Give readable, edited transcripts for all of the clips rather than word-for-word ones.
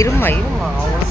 இருமா இருமா அவ்வளோ.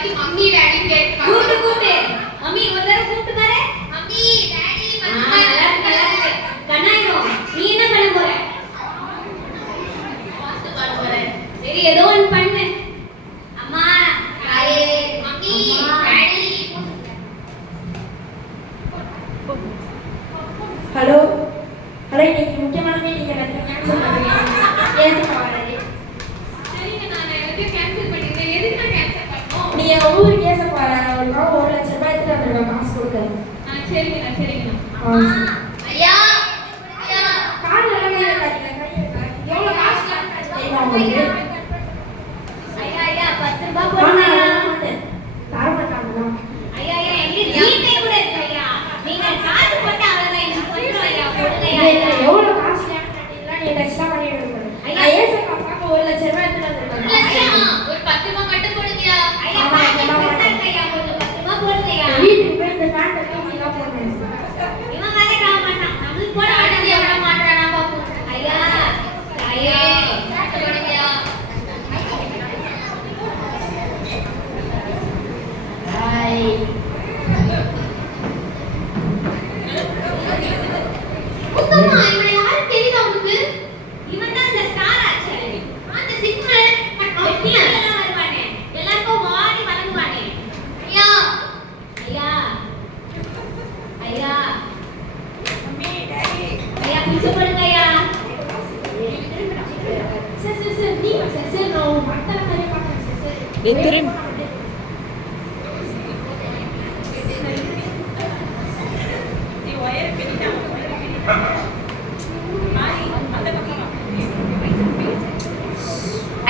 வாட்டி மம்மி டாடி கேட்பாங்க. கூட்டு கூட்டு மம்மி ஒரு தடவை கூட்டு பாரு. மம்மி டாடி கண்ணாயிரும். நீ என்ன பண்ண போற? பாட்டு பாட போறேன். சரி ஏதோ ஒன்று பண்ணு. அம்மா தாயே மம்மி டாடி. ஹலோ ஹலோ, இன்னைக்கு முக்கியமான மீட்டிங் எனக்கு கேன்சல் பண்ணுங்க. ஏன் வராது? சரிங்க, நான் எனக்கு கேன்சல் பண்ணிட்டேன். எதுக்கு நான் கேன்சல் பண்ணோம்? நீ எங்க ஊருக்கு கேச போற, ஒரு ரூபா 1 லட்சம் ரூபாய் எடுத்துட்டு வந்துருக்க காசு கொடுக்க. சரிங்க. ஐயா ஐயா கார்டு எல்லாம் கையில காட்டிங்க. எவ்வளவு காசு தெரியுமா உங்களுக்கு? ஐயா ஐயா 10 ரூபாய் போடுங்க. தர மாட்டாங்களா? ஐயா ஐயா எங்க ஜிபே கூட இருக்கு ஐயா. நீங்க காசு போட்டு அவ்வளவுதான் எனக்கு கொஞ்சம் ஐயா போடுங்க ஐயா. எவ்வளவு காசு கேட்டீங்களா? நீ டெஸ்டா பண்ணி எடுக்கணும். நான் ஏச காப்பாக்க 1 லட்சம் ரூபாய் எடுத்துட்டு வந்துருக்கேன். ஒரு 10 ரூபாய் மட்டும் கொடுங்கயா. ஐயா பாத்து ஐயா கொஞ்சம் 10 ரூபாய் போடுங்க ஐயா. வீட்டுக்கு போய் இந்த பேண்ட் தூக்கி தான் போடணும். இவன் வேற காவ மாட்டான். நம்மளுக்கு போட ஆனந்தி எவ்வளோ மாட்டானா பாப்போம். ஐயா ஐயா பாட்டு கொடுங்கயா. ஹாய். முத்தம்மா இவனை யாரு தெரியுதா உனக்கு? இவன் தான் இந்த ஸ்டார் ஆச்சே. அந்த சிக்மன் நீ எல்லாம் வருவானே. எல்லாருக்கும் வாடி வணங்குவானே. ஐயா ஐயா ஐயா ஐயா பிச்சை போடுங்க ஐயா. சரி நீ சரி நான் மத்தல மாதிரி பாக்குறேன். சரி திரும்பி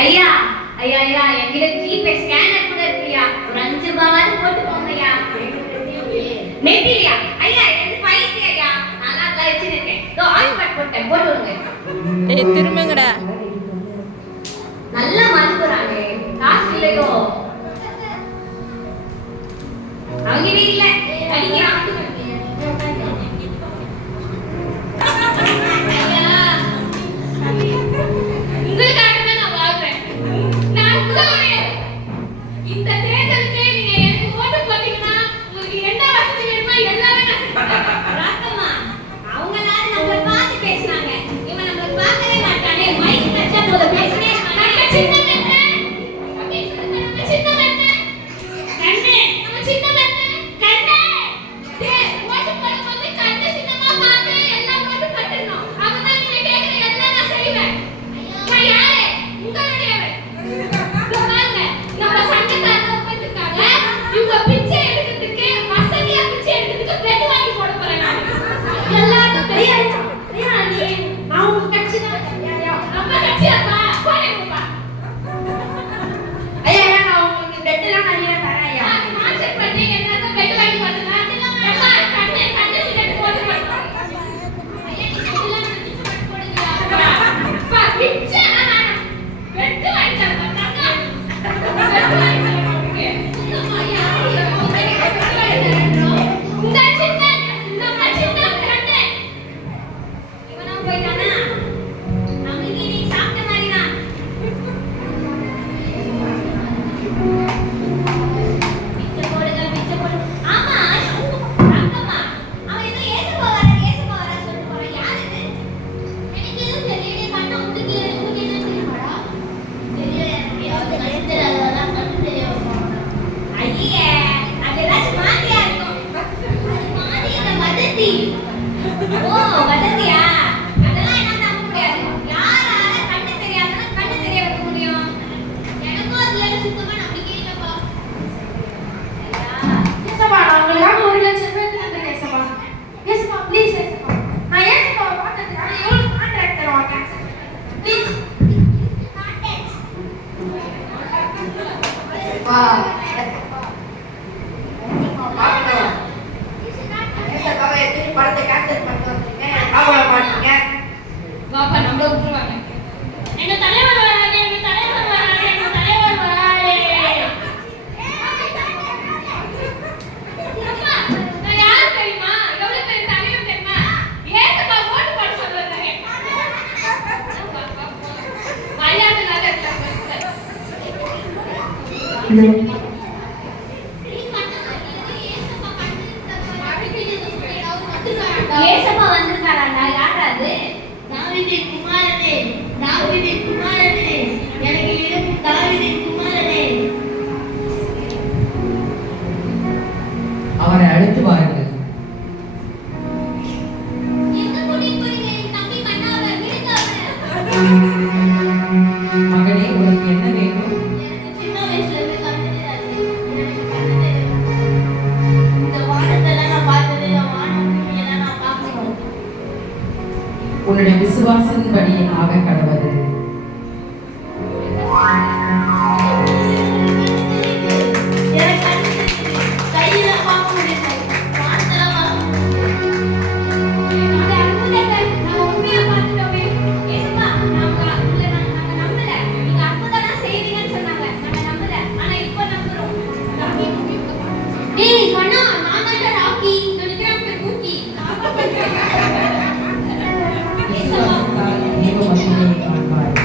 ஐயா ஐயா ஐயா என்கிட்ட ஜிபே ஸ்கேனர் கூட இருக்குயா. ஒரு 5 ரூபாயாவது போட்டு போங்க ஐயா. நெட்டிலியா ஐயா எனக்கு பைக்கு ஐயா. நல்லா வச்சிருக்கேன். இதோ ஹாட்ஸ்பாட் போட்டேன், போட்டு விடுங்க. திரும்புங்கடா. நல்லா மதிப்புறானே. காசு இல்லையோ அவங்க இல்ல அடிக்கிறான். உங்களுக்காக தான் நான் வாழ்றேன். நான் உங்களுடைய இந்த தேர்தலுக்கு நீங்க எனக்கு ஓட்டு போட்டீங்கன்னா உங்களுக்கு என்ன வசதி வேணுமோ எல்லாமே நான் செஞ்சு தரேன். ராக்கம்மா அவங்க எல்லாரும் நம்மள பார்த்து பேசுறாங்க. இவன் நம்மள பார்க்கவே மாட்டானே. மைக் தட்டா போல பேசவே நம்ம சின்ன கண்ணு அப்படின்னு சொல்லுங்க. நம்ம சின்ன கண்ணு கண்ணு நம்ம சின்ன கண்ணு கண்ணு டேய் ஓட்டு போடும்போது கண்ணு சின்னமா பார்த்து எல்லாம் ஓட்டு போட்டுறணும். அப்பதான் நீங்க கேக்குற எல்லாம் நான் செய்வேன். நான் யாரு? உங்களுடையவன். இதோ பாருங்க, நம்ம சங்கத்தார்ல உட்கார்ந்திருக்காங்க. இவங்க பிச்சை எடுக்கிறதுக்கு வசதியா பிச்சை எடுக்கிறதுக்கு பெட் வாங்கி போட போறேன் நான். எல்லாருக்கும் ஐயா தெரியும். ஐயா நீ நான் உங்க கட்சி தான். நம்ம கட்சியாப்பா போனேப்பா. ஐயா நான் உங்களுக்கு பெட்டெல்லாம் நிறைய தரேன் ஐயா. ஸ்பான்சர் பண்ணி எல்லாருக்கும் பெட் வாங்கி போடுங்க. அப்பா கண்ணு கண்ணு சின்னது போட்டு போடுங்க. ஐயா நீங்க எல்லாம் நினைச்சு போட்டு போடுங்க. அப்பா பிச்சை வேணாம். பெட் வாங்கி தரேன் தாங்க. பெட் வாங்கி தரேன் உங்களுக்கு. அம்மா யாரு இந்த சின்ன நம்ம சின்ன கண்ணு இவனா போயிட்டானா? நம்மளுக்கு நீ சாப்பிட்ட மாதிரி தான். பிச்சை போடுங்க பிச்சை போடுங்க. ஆமா ராக்கம்மா அவன் ஏதோ ஏசப்பா வர சொல்லிட்டு போறான். யார் இது? எனக்கு எதுவும் தெரியல. கண்ணு உங்களுக்கு என்ன தெரியுமாடா? தெரியல. யாவது கண்ணு அதெல்லாம் கண்ணு தெரியாம ஐயே அது ஏதாச்சும் மாதிரியா இருக்கும். அது மாதிரி இந்த வதந்தி. ஓ வதந்தியா? அதெல்லாம் என்ன நம்ப முடியாது. யாரால கண்ணு தெரியாதவங்க கண்ணு தெரிய வைக்க முடியும்? எனக்கும் அதுல சுத்தமா நம்பிக்கை இல்லப்பா. ஐயா ஏசப்பா நான் உங்களுக்காக 1 லட்சம் ரூபாய் எடுத்துட்டு வந்திருக்கேன் ஏசப்பா. ஏசப்பா ப்ளீஸ் ஏசப்பா. நான் ஏசப்பாவை பார்க்கறதுக்காக எவ்வளவு கான்ட்ராக்ட் தருவாங்க? ப்ளீஸ். வா. பாக்கணும். ஏசப்பாவை எத்தனை படத்தை கேன்சல் பண்ணிட்டு வந்திருக்கேன். பாவல மாட்டீங்க. வாப்பா நம்மள விட்டுருவாங்க. எங்க தலைவர் வராரு, எங்க தலைவர் வராரு, எங்க தலைவர் வராரு. அப்பா, நான் யாரு தெரியுமா? எவ்வளவு பெரிய தலைவர் தெரியுமா? ஏசப்பா ஓட்டு போட சொல்றாங்க. விளையாட்டுலாக இருக்காங்க. உங்களுடைய விசுவாசத்தின்படி ஆக கடவுது. டேய் கண்ணா, நான் தான் ராக்கி. நினைக்கிறேன் பேர் மூக்கி. விசுவாசத்தால் தேவ மகிமையை காண்பாய்.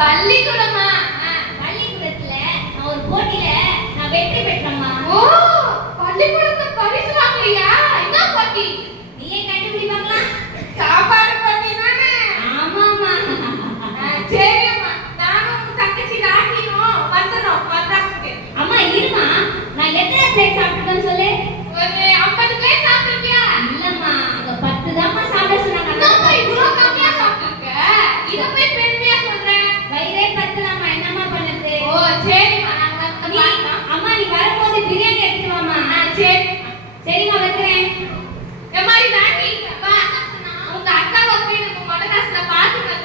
பள்ளிக்கூடமா? பள்ளிக்கூடத்துல நான் ஒரு போட்டியில நான் வெற்றி பெற்றேம்மா. ஓ, பள்ளிக்கூடத்துல பரிசு வாங்கலையா? என்ன போட்டி? நீயே கண்டுபிடி பார்க்கலாம். சாப்பாடு போட்டி தானே? ஆமாம்மா. சரிம்மா, நானும் உங்க தங்கச்சி ராக்கியும் வந்துடும் வந்தாங்க. அம்மா இருமா, நான் எத்தனை பிளேட் சாப்பிட்டுட்டேன்னு சொல்லு. ஒரு 50 பிளேட் சாப்பிட்டிருக்கியா? இல்லம்மா, அங்க 10 தான்மா சாப்பிட சொன்னாங்க. என்னம்மா இவ்வளோ கம்மியா சாப்பிட்டிருக்க? இத போய் பெருமையா சொல்றேன். வயிறே பத்தலாமா, என்னம்மா பண்ணுது? ஓ சரிம்மா, நான் வந்து பார்க்கலாம். அம்மா நீ வரும்போது பிரியாணி எடுத்துட்டு வாம்மா. சரி சரிம்மா, வைக்கிறேன். எம்மா ராக்கி, வா. உங்க அக்காவை போய் நம்ம மொத கிளாஸ்ல பார்த்துட்டு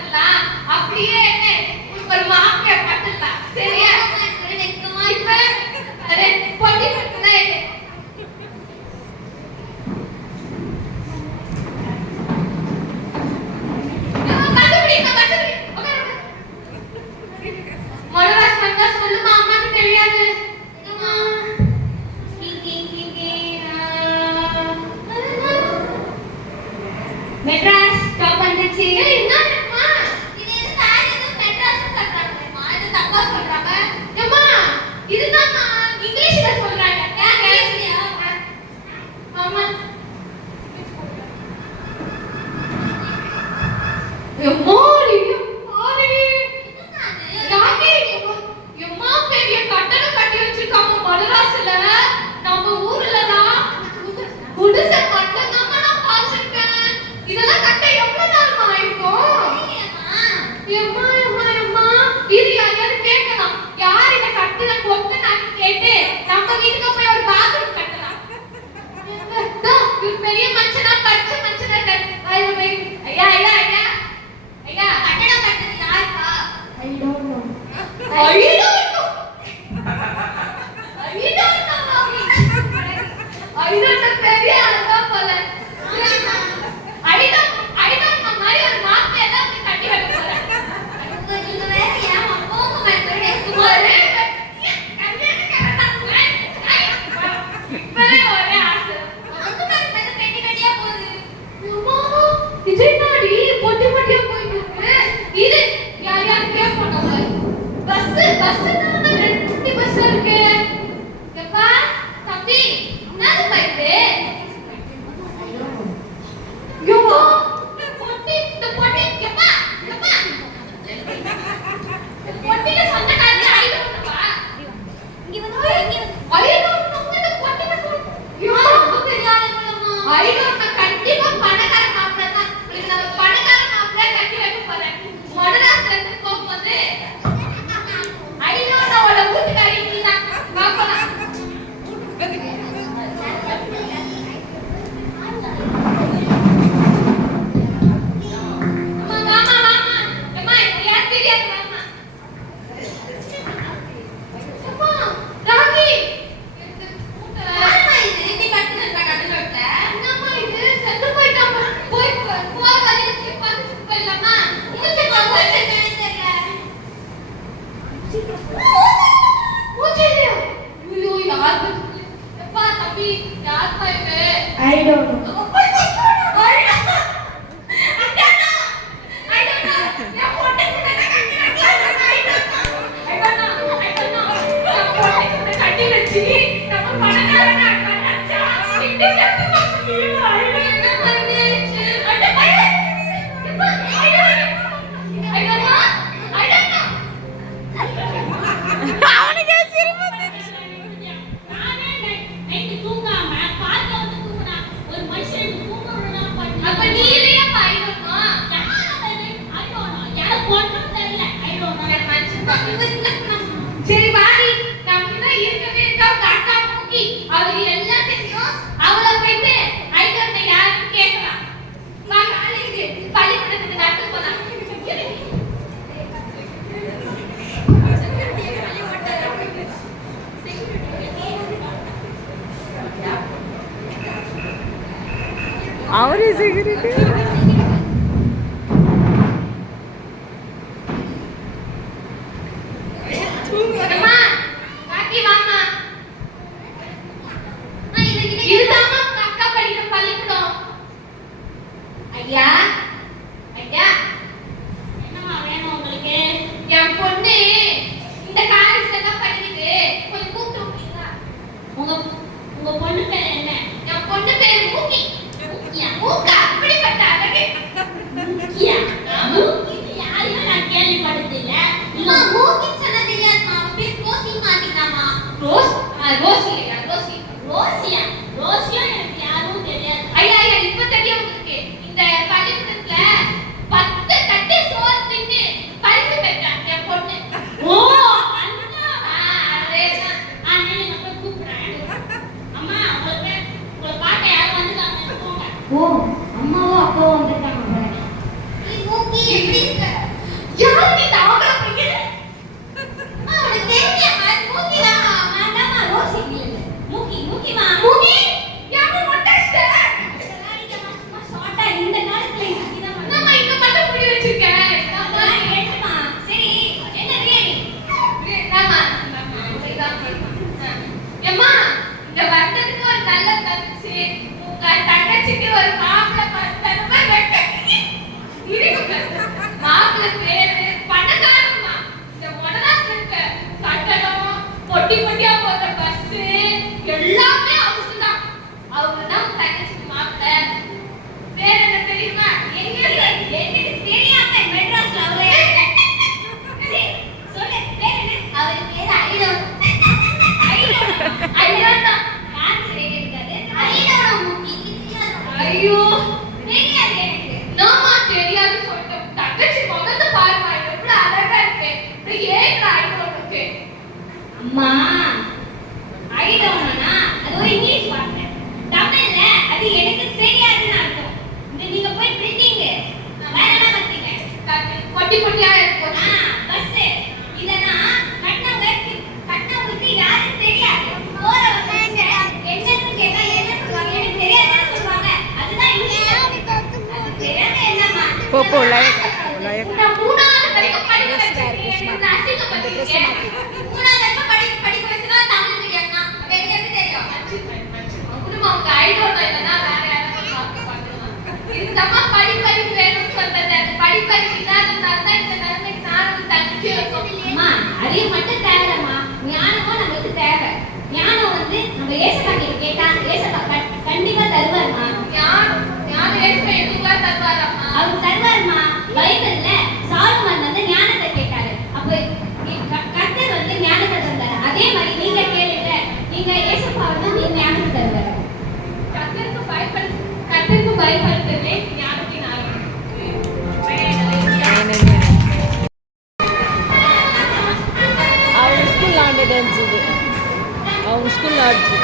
இன்னொரு பெரிய ஆளுதா போல. ஐடோன் மாதிரி ஒரு மாப்பை எல்லாம் கட்டி வைக்க போறேன். நீங்க வேற ஏமா போங்க மேம் ஒரு ஒரே ஆசை. விஜய்நாடி பொட்டி பொட்டியா போயிட்டு இருக்கு. இது யார் யார் கேட்பாங்க? பஸ் தான் ரெண்டு பஸ் இருக்கு. எப்பா தம்பி என்னது பைப்பு? யோ பொட்டி இந்த பொட்டி எப்பா பொட்டில சொந்தக்காரங்க ஐடோன்ப்பா. இங்க வந்து ஐடோன் நம்ம இந்த பொட்டில யோ பெரிய ஆளுங்களம்மா. ஐடோன் கண்டிப்பா பணக்கார மாப்பிள்ளை தான். இது நம்ம பணக்கார மாப்பிள்ளை கட்டி வைக்க போறேன். மொடராஸ்ல இருந்து போகும்போது ஐடோனோட வீட்டுக்காரி நீதான் பாப்பலாம். I don't know. அப்ப நீ இல்லையா ஐடோன்? சரி வாடி நம்ம இருக்கவே இருக்கா காக்கா மூக்கி அவர் எல்லாம் தெரியும். அவளை போயிட்டு ஐடோன் யாருன்னு கேட்கலாம். வா காலேஜ் பள்ளிக்கூடத்துக்கு நடந்து போலாம். அவரே செக்யூரிட்டி அம்மா காக்கி வாமா. இதுதாம்மா அக்கா படிக்கிற பள்ளிக்கூடம். ஐயா ஐயா என்னம்மா வேணும் உங்களுக்கு? என் பொண்ணு இந்த காலேஜ்ல தான் படிக்குது. கொஞ்சம் கூப்பிட்டு விடுறீங்களா? உங்க பொண்ணு பேர் என்ன? என் பொண்ணு பேர் மூக்கி. மூக்கா அப்படிப்பட்ட அழகு. மூக்கியா மூக்கி யாரையும் நான் கேள்விப்பட்டதில்ல. அம்மா மூக்கி சொன்ன தெரியாதுமா. பேர் ரோசி மாட்டிக்காமா. ரோஸ் ரோஸ் இல்லையா? ரோசி ரோசியா ரோசியா எனக்கு யாரும் தெரியாது. ஐயா இப்ப தெரியும் உங்களுக்கு. இந்த பள்ளிக்கூடத்துல 10 தட்டு சோறு தின்னு பரிசு பெற்றான் என் பொண்ணு. ஓ அண்ணா அதேதான். அண்ணே நான் போய் கூப்பிடுறேன். அம்மா உங்களை பார்க்க யாரும் வந்துட்டாங்க போங்க. ஓ அம்மாவும் அப்பாவும் வந்திருக்காங்க போல. நீ மூக்கி எப்படி இருக்க? யாரு நீ தாவள பையன்? உனக்கு தெரியுமா மூக்கி தான். வேண்டாமா ரோசி இல்ல மூக்கி மூக்கிமா மூக்கி யாரு மொட்டஸ்ட? சும்மா ஷார்ட்டா இந்த காலத்துல இதுதான் நம்ம இங்க மட்டும் புடி வச்சிருக்கேன். ஏட்டுமா சரி என்ன பிரியாணி நாமா ஏம்மா இந்த வட்டத்துக்கு ஒரு நல்ல தங்கச்சி, உங்க தங்கச்சிக்கு ஒரு மாப்பிள்ளை பார்த்தா வெக்க இருக்கு. மாப்பிள்ளை பேரு பணக்காரம்மா. இந்த மொடராஸ்ல இருக்க கட்டடம் பொட்டி பொட்டியா போற பஸ் எல்லாமே அவங்க தான். அவங்க தான் தங்கச்சிக்கு மாப்பிள்ளை. பேர் என்ன தெரியுமா? எங்க எனக்கு தெரியாம மெட்ராஸ்ல அவரே சொல்லு பேர் என்ன? அவர் பேர் ஐடோன். ஐயா தான். யார் சரியா இருக்காது ஐடோன மூக்கி தெரியாது. ஐயோ தெரியாது எனக்கு. நாமா தெரியாது சொல்லிட்டேன். தங்கச்சி முகத்தை பாருமா, எவ்வளவு அழகா இருக்கு. இப்படி ஏன் ஐடோனுக்கு? அம்மா ஐடோனா அது ஒரு இங்கிலீஷ் வார்த்தை. தமிழ்ல அது எனக்கு தெரியாதுன்னு அர்த்தம். இங்க நீங்க போய் பிரிட்டிங் வேற என்ன பண்றீங்க? பொட்டி பொட்டியா இருக்கும். பஸ் இதெல்லாம் கட்டினவங்களுக்கு யாரும் தெரியாது. போறவங்க என்னன்னு கேட்டா என்ன நான் மூணாவது படிக்க வச்சிருக்கேன். என்ன அசிங்கப்படுத்திருக்கேன். மூணாவது வரைக்கும் படிக்க வச்சுதான் தமிழ் மீடியம் தான். எனக்கு எப்படி தெரியும்? குடும்பம் அவங்க ஐடோல் இல்லைன்னா வேற யாராவது பார்க்கலாம். இதுக்கம்மா படிப்பறிவு வேணும்னு சொல்றது. அந்த படிப்பறிவு இல்லாததுனால தான் இந்த நிலைமைக்கு நானும் தங்கச்சி இருக்கோம். அம்மா அறிவு மட்டும் தேவைம்மா, ஞானமும் நம்மளுக்கு தேவை. ஞானம் வந்து நம்ம ஏசப்பா கிட்ட கேட்டா ஏசப்பா கண்டிப்பா தருவாருமா. ஞானம் ஏசப்பா எதுக்குலாம் தருவாரம்மா? அவர் தருவாருமா. பைபிள்ல சாலமன் வந்து ஞானத்தை கேட்டாரு. அப்ப கர்த்தர் வந்து ஞானத்தை தந்தாரு. அதே மாதிரி நீங்க கேளுங்க, நீங்க ஏசப்பா வந்து நீங்க ஞானத்தை தருவாரு. கர்த்தருக்கு பயப்படுறதே ஞானத்தின் ஆரம்பம். அவங்க ஸ்கூல் ஆண்டது அவங்க ஸ்கூல் ஆடுச்சு.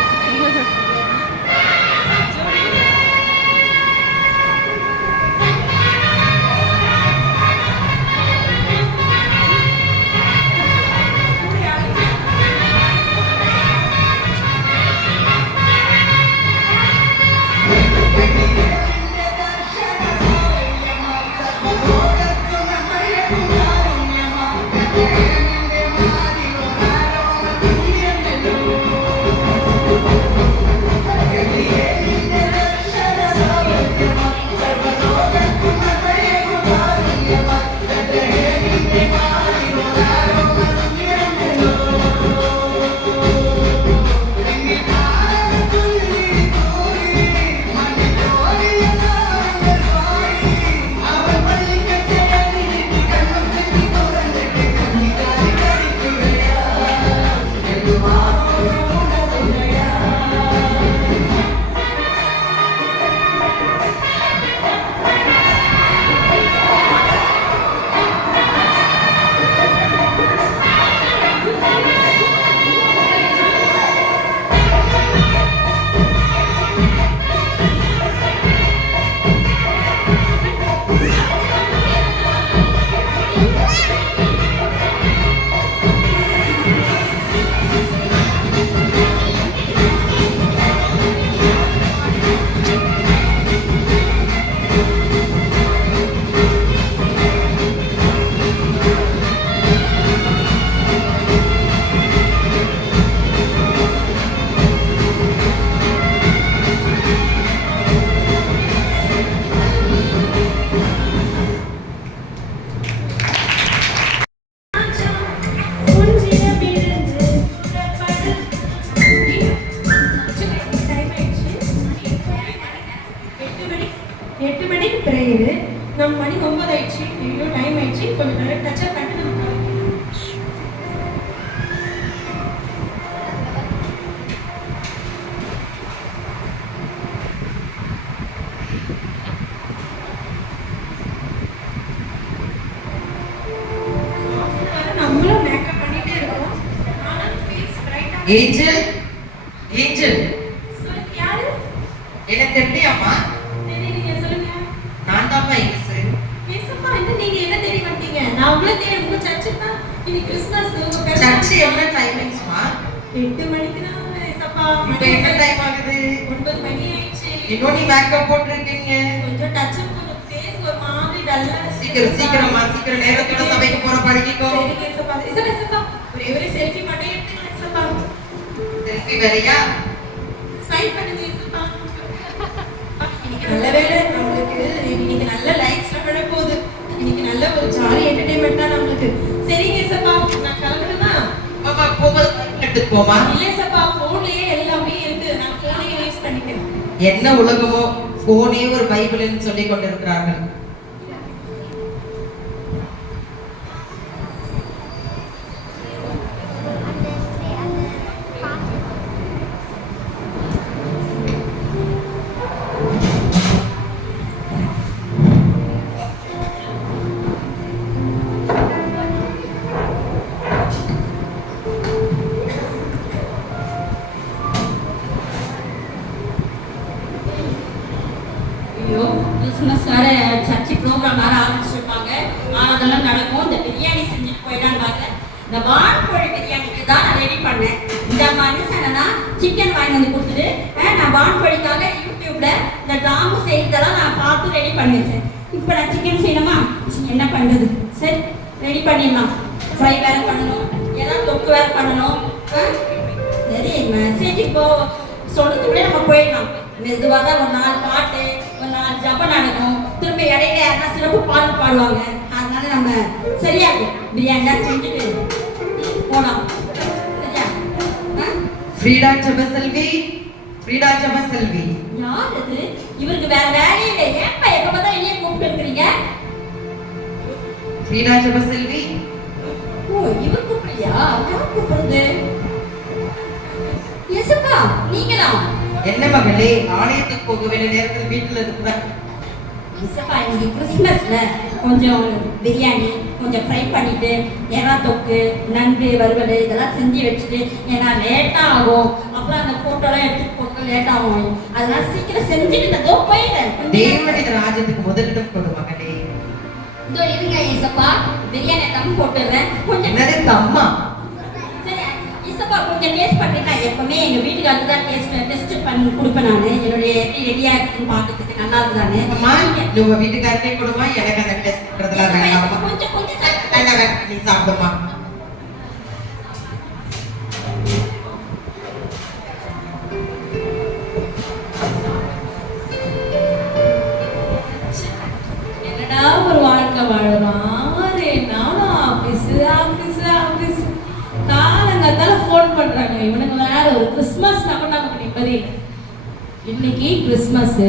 நம்ம மணி 9 ஆயிடுச்சு. ஐயோ டைம் ஆயிடுச்சு. கொஞ்சம் நேரம் டச்சப் பண்ணிட்டு நம்ம நம்மளும் மேக்கப் பண்ணிட்டே இருக்கோம். ஆனா ஃபேஸ் பிரைட்டா. ஏஞ்சல் ஏஞ்சல் சொல்லுங்க யாரு? எனக்கு தெரியலையாம்மா? நீங்க சொல்லுங்க. நான் தான்ப்பா இயேசு. ஏசப்பா என்ன நீங்க என்ன தேடி வந்தீங்க? நான் உங்களை தேடி உங்க சர்ச்சுக்கு தான். இது கிறிஸ்மஸ் உங்க பேர் சர்ச்சு என்ன டைமிங்ஸ்மா? 8 மணிக்கு தான் ஏசப்பா. இப்போ என்ன டைம் ஆகுது? 9 மணி ஆயிடுச்சு. இன்னும் நீ மேக்கப் போட்டுருக்கீங்க. கொஞ்சம் டச்சப் கொஞ்சம் ஃபேஸ் ஒரு மாதிரி டல்லா சீக்கிரமா சீக்கிரம் நேரத்தோட சபைக்கு போற படிக்கோ. சரிங்க ஏசப்பா. ஏசப்பா ஒரே செல்ஃபி மட்டும் எடுத்துங்க ஏசப்பா. செல்ஃபி வேறயா? ஸ்மைல் பண்ணுங்க ஏசப்பா. இன்னைக்கு நல்ல வேளை நம்மளுக்கு இன்னைக்கு நல்ல லைக்ஸ்ல விட போகுது. இன்னைக்கு நல்ல ஒரு ஜாலி என்டர்டெயின்மெண்ட் தான் நம்மளுக்கு. சரிங்க ஏசப்பா நான் கிளம்பணுமா? மாமா போகும்போது எடுத்து போமா. இல்ல ஏசப்பா போன்லயே எல்லாமே இருக்கு. நான் போனே யூஸ் பண்ணிக்கிறேன். என்ன உலகமோ போனே ஒரு பைபிள்னு சொல்லி கொண்டிருக்கிறார்கள். கிறிஸ்மஸ் வேற சர்ச்சு ப்ரோக்ராம் வேற ஆரம்பிச்சிருப்பாங்க. அதெல்லாம் நடக்கும். இந்த பிரியாணி செஞ்சுட்டு போயிடலான்னு இந்த வான்கோழி பிரியாணிக்கு தான் நான் ரெடி பண்ணேன். இந்த மனுஷனா சிக்கன் வாங்கி வந்து கொடுத்துட்டு நான் வான்கோழிக்காக யூடியூப்ல இந்த ட்ராமா செய்யறதெல்லாம் நான் பார்த்து ரெடி பண்ணி வச்சேன். இப்போ நான் சிக்கன் செய்யணுமா? பண்றது? சரி ரெடி பண்ணிடலாம். ஃப்ரை வேற பண்ணணும், ஏதாவது தொக்கு வேற பண்ணணும். சரி மெசேஜ் இப்போ சொல்றதுக்குள்ளே நம்ம போயிடலாம். மெதுவாக தான் ஒரு 4 பாட்டு, ஒரு 4 ஜபம் நடக்கும். திரும்ப இடையில யாருன்னா சிறப்பு பாடல் பாடுவாங்க. அதனால நம்ம சரியாகும். பிரியாணி செஞ்சுட்டு போலாம். சரியா? ஃப்ரீடா ஜெபசெல்வி, ஃப்ரீடா ஜெபசெல்வி. யார் இது? இவருக்கு வேற வேலையே இல்லை. ஏன்பா எப்ப பார்த்தா என்னைய கூப்பிட்டு இருக்கிறீங்க? ஃப்ரீடா ஜெபசெல்வி. ஓ இவர் கூப்பிடுறியா? யார் கூப்பிடுறது? எசப்பா நீங்களா? என்ன மகளே, ஆலயத்துக்கு போக வேண்டிய நேரத்தில் வீட்டுல இருக்கிற எசப்பா இன்னைக்கு கிறிஸ்மஸ்ல கொஞ்சம் பிரியாணி கொஞ்சம் ஃப்ரை பண்ணிட்டு எறா தொக்கு, நண்டு வறுவல் இதெல்லாம் செஞ்சு வச்சுட்டு, ஏன்னா லேட்டா ஆகும். அப்புறம் அந்த போட்டோலாம் எடுத்துட்டு போக லேட் ஆகும். அதனால சீக்கிரம் செஞ்சுட்டு நான் தோ போயிடுறேன். தேவனுடைய ராஜ்யத்துக்கு முதலிடம் கொடு மகளே. இதோ இருங்க ஏசப்பா, பிரியாணி தம் போட்டுறேன். கொஞ்சம் என்னது தம்மா? சரி ஏசப்பா கொஞ்சம் டேஸ்ட் பண்ணிட்டா. எப்பவுமே எங்க வீட்டுக்கு அதுதான் டெஸ்ட் பண்ணி கொடுப்பேன் நான். என்னுடைய எப்படி ரெடியா இருக்குன்னு பார்க்கறதுக்கு நல்லா இருக்குதானே. அம்மா உங்க வீட்டுக்காரனே கொடுமா, எனக்கு அந்த டெஸ்ட் பண்றதுலாம் வேண்டாமா? கொஞ்சம் கொஞ்சம் வேண்டாம் வேண்டாம், நீ சாப்பிடுமா. என்னடா ஒரு வாழ்க்கை வாழறோம். 6 நாளும் ஆபீஸ் ஆபீஸ் ஆபீஸ். காலங்கத்தால ஃபோன் பண்றாங்க இவனுங்க வேற. ஒரு கிறிஸ்மஸ் நம்ம நமக்கு நிம்மதி. இன்னைக்கு கிறிஸ்மஸ்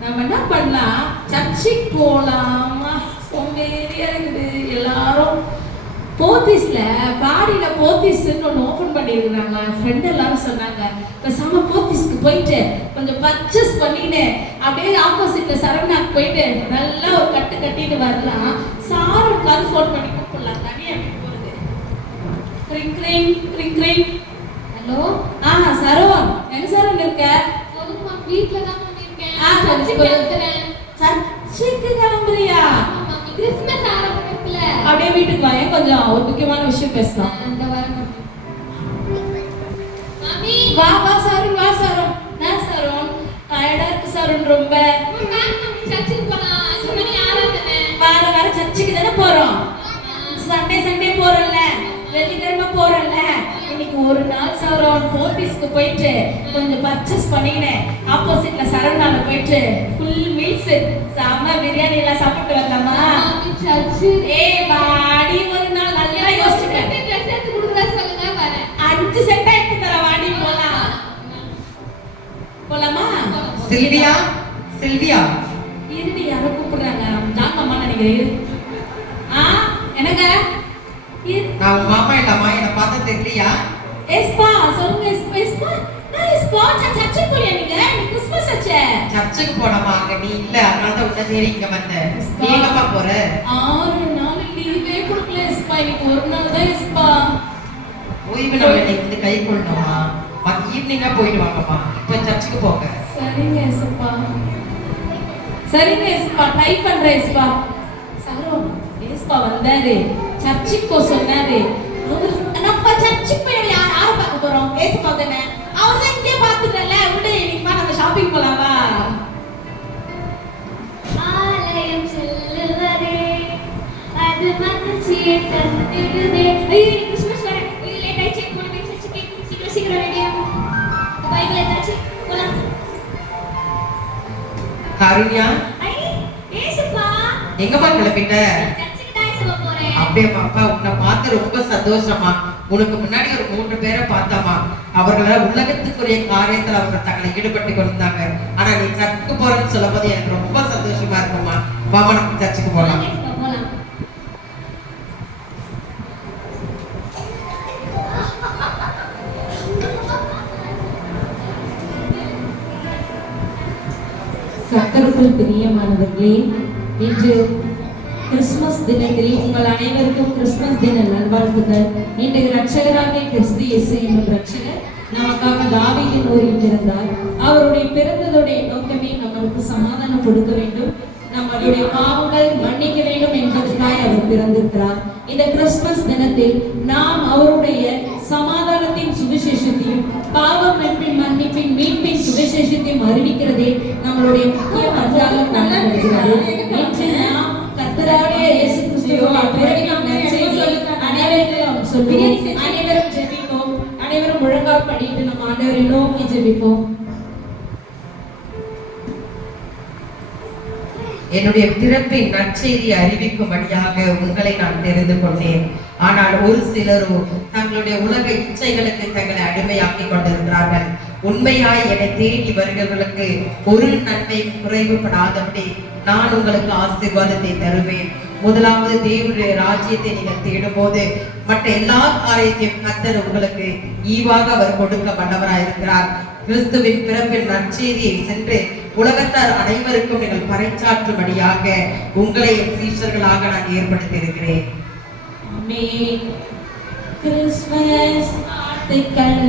நம்ம என்ன பண்ணலாம்? சர்ச்சுக்கு போலாமா? சோம்பேறியா இருக்குது. எல்லாரும் போத்தீஸ்ல பாடியில போத்தீஸ்ன்னு ஒன்று ஓப்பன் பண்ணியிருக்கிறாங்க. ஃப்ரெண்ட் எல்லாரும் சொன்னாங்க பேசாம போத்தீஸ்க்கு போயிட்டு கொஞ்சம் பர்ச்சேஸ் பண்ணிட்டு அப்படியே ஆப்போசிட்ல சரவணாக்கு போயிட்டு நல்லா ஒரு கட்டு கட்டிட்டு வரலாம். சாருக்காவது ஃபோன் பண்ணி கூப்பிடலாம். தனியா எப்படி போறது? கிரிங் கிரிங் கிரிங் கிரிங். ஹலோ சரவண் எங்க சரவண் இருக்க? சொல்லுமா, வீட்ல தான் பண்ணிருக்கேன். சர்ச்சுக்கு கிளம்புறேன். சர்ச்சுக்கு கிளம்புறியா? ஆமா, கிறிஸ்மஸ் ஆரம்பிக்கல. அப்படியே வீட்டுக்கு வாங்க, கொஞ்சம் ஒரு முக்கியமான விஷயம் பேசலாம். அந்த வாரம் மாமி வா வா சருண், வா சருண். நான் சருண் டயர்டா இருக்கு சருண் ரொம்ப. சர்ச்சுக்கு போலாம். 5 மணி ஆராதனை. வார வாரம் சர்ச்சுக்கு தானே போறோம். சண்டே போறோம்ல, வெள்ளிக்கிழமை போறோம்ல. இன்னைக்கு ஒரு நாள் சருண் போத்தீஸ்க்கு போயிட்டு கொஞ்சம் பர்ச்சேஸ் பண்ணினேன். ஆப்போசிட்ல சரவணால போயிட்டு ஃபுல் மீல்ஸ் சாம பிரியாணி எல்லாம் சாப்பிட்டு வரலாமா? மாமி சர்ச்சு வாடி ஒரு நாள் நல்லா யோசிச்சுட்டேன். ட்ரெஸ் எடுத்து கொடுக்குறா சொல்லுங்க வரேன். 5 செட்டா எடுத்து தர, வாடி போலாம். போலாமா? Sylvia, Sylvia. இருடி யாரோ கூப்பிடுறாங்க. ஜாங்கம்மா நினைக்கிறேன். என்னங்க? நான் உன் மாமா இல்லம்மா, என்னை பார்த்தா தெரியலையா? எஸ்பா சொல்லுங்க. எஸ்பா சர்ச்சுக்கு போறியா நீங்க? இன்னைக்கு கிறிஸ்மஸ் ஆச்சே. சர்ச்சுக்கு போனமா, அங்க நீ இல்ல, அதனால தான் உன்ன தேடி இங்க வந்தேன். நீ எங்கம்மா போற? 6 நாள் லீவே கொடுக்கல எஸ்பா. இன்னைக்கு ஒரு நாள் தான் எஸ்பா. ஓய்வு நாள் இன்னைக்கு வந்து கை கொள்ளணுமா? ஈவினிங்கா போயிட்டு வாங்கம்மா. இப்போ சர்ச்சுக்கு போங்க. சரிங்க எஸ்பா, சரிங்க எஸ்பா, ட்ரை பண்றேன் எஸ்பா. சரோன் எஸ்பா வந்தாரு, சர்ச்சுக்கு போ சொன்னாரு. நம்ம சர்ச்சுக்கு போய் யாரை பார்க்க போறோம்? ஏசப்பா தானே. அவர் தான் இங்கே பார்த்துட்டல. விடு, இன்னைக்கு நம்ம ஷாப்பிங் போலாமா? ஆலயம் செல்லுவரே அது மகிழ்ச்சியை தந்திடுதே. ஐயோ இன்னைக்கு கிறிஸ்மஸ் வேற. லேட் ஆயிடுச்சு. போன சர்ச்சுக்கு சீக்கிரம் சீக்கிரம் ரெடியா. பைபிள் எடுத்தாச்சு போலாம். காருண்யா, ஐ ஏசுப்பா எங்கம்மா கிளம்பிட்ட? சர்ச்சுக்கு தான் ஏசுப்பா போறேன். அப்படியே பாப்பா, உன்னை பார்த்து ரொம்ப சந்தோஷமா. உனக்கு முன்னாடி ஒரு 3 பேரை பார்த்தாமா. அவர்கள உலகத்துக்குரிய காரியத்துல அவங்க தங்களை ஈடுபட்டு கொண்டாங்க. ஆனா நீ சர்ச்சுக்கு போறேன்னு சொல்லும் போது எனக்கு ரொம்ப சந்தோஷமா இருக்குமா. மாமா நம்ம சர்ச்சுக்கு போலாம். ஏசுப்பா போலாம். கர்த்தருக்குள் பிரியமானவர்களே, இன்று கிறிஸ்துமஸ் தினத்தில் உங்கள் அனைவருக்கும் கிறிஸ்துமஸ் தின நல்வாழ்த்துக்கள். இன்றைய ரட்சகராகிய கிறிஸ்து இயேசு என்னும் ரட்சகர் நமக்காக தாவீதின் ஊரில் பிறந்தார். அவருடைய பிறந்ததுடைய நோக்கமே நம்மளுக்கு சமாதானம் கொடுக்க வேண்டும், நம்மளுடைய பாவங்கள் மன்னிக்க வேண்டும் என்பதற்காக அவர் பிறந்திருக்கிறார். இந்த கிறிஸ்துமஸ் தினத்தில் நாம் அவருடைய சமாதானத்தின் சுவிசேஷத்தையும் பாவம் மன்னிப்பின் மீட்பின் சுவிசேஷத்தையும் அறிவிக்கிறதே நம்மளுடைய முக்கிய பங்காக காணப்படுகிறது. இன்று நாம் கர்த்தராகிய இயேசு பூஜையும் அனைவரும் சொல்லுவோம். அனைவரும் ஜெபிப்போம். அனைவரும் முழங்கால் பண்ணிட்டு நம்ம ஆண்டவரை நோக்கி ஜெபிப்போம். என்னுடைய பிறப்பின் நற்செய்தியை அறிவிக்கும்படியாக உங்களை நான் தெரிந்து கொண்டேன். ஆனால் ஒரு சிலரோ தங்களுடைய உலக இச்சைகளுக்கு தங்களை அடிமையாக்கிக் கொண்டிருக்கிறார்கள். உண்மையாய் என்னை தேடி வருகிறவர்களுக்கு ஒரு நன்மையும் குறைவுபடாதபடி நான் உங்களுக்கு ஆசீர்வாதத்தை தருவேன். முதலாவது தேவனுடைய ராஜ்யத்தை நீங்கள் தேடும் போது மற்ற எல்லா காரியத்தையும் கர்த்தர் உங்களுக்கு ஈவாக அவர் கொடுக்க வல்லவராயிருக்கிறார். கிறிஸ்துவின் பிறப்பின் நற்செய்தியை சென்று உலகத்தார் அனைவருக்கும் நீங்கள் பறைசாற்றும்படியாக உங்களை என் சீஷர்களாக நான் ஏற்படுத்தி இருக்கிறேன். கிறிஸ்மஸ் வாழ்த்துக்கள்.